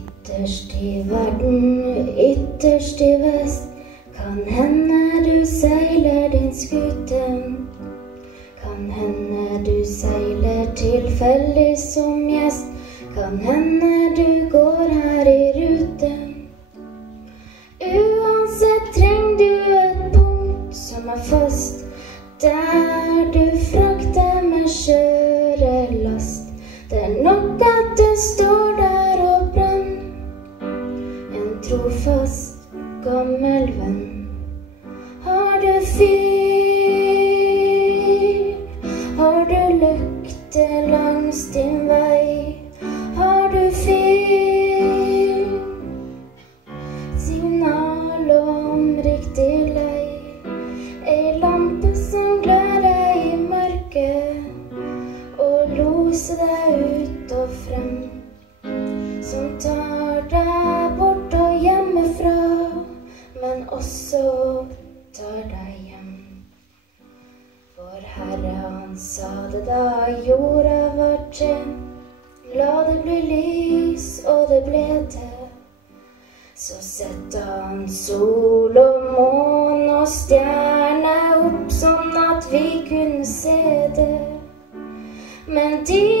Ytterst i verden, ytterst i vest, kan hende du seiler din skute. Kan hende du seiler tilfeldig som gjest, kan hende du går her i rute. Uansett trenger du et punkt som er fast, der du frakter med skjøre last. Det er nok at det står der og brenner, en trofast gammel venn. Har du fyr? Har du lykte langs din vei? Har du fyr? Signal om riktig lei. Ei lampe som gløder i mørket og loser deg ut og frem, som tar deg bort og hjemmefra, men også tar deg hjem. For Herre han sa det da jorda var til, la det bli lys, og det ble det. Så sette han sol og måne og stjerne opp, sånn at vi kunne se det. Men de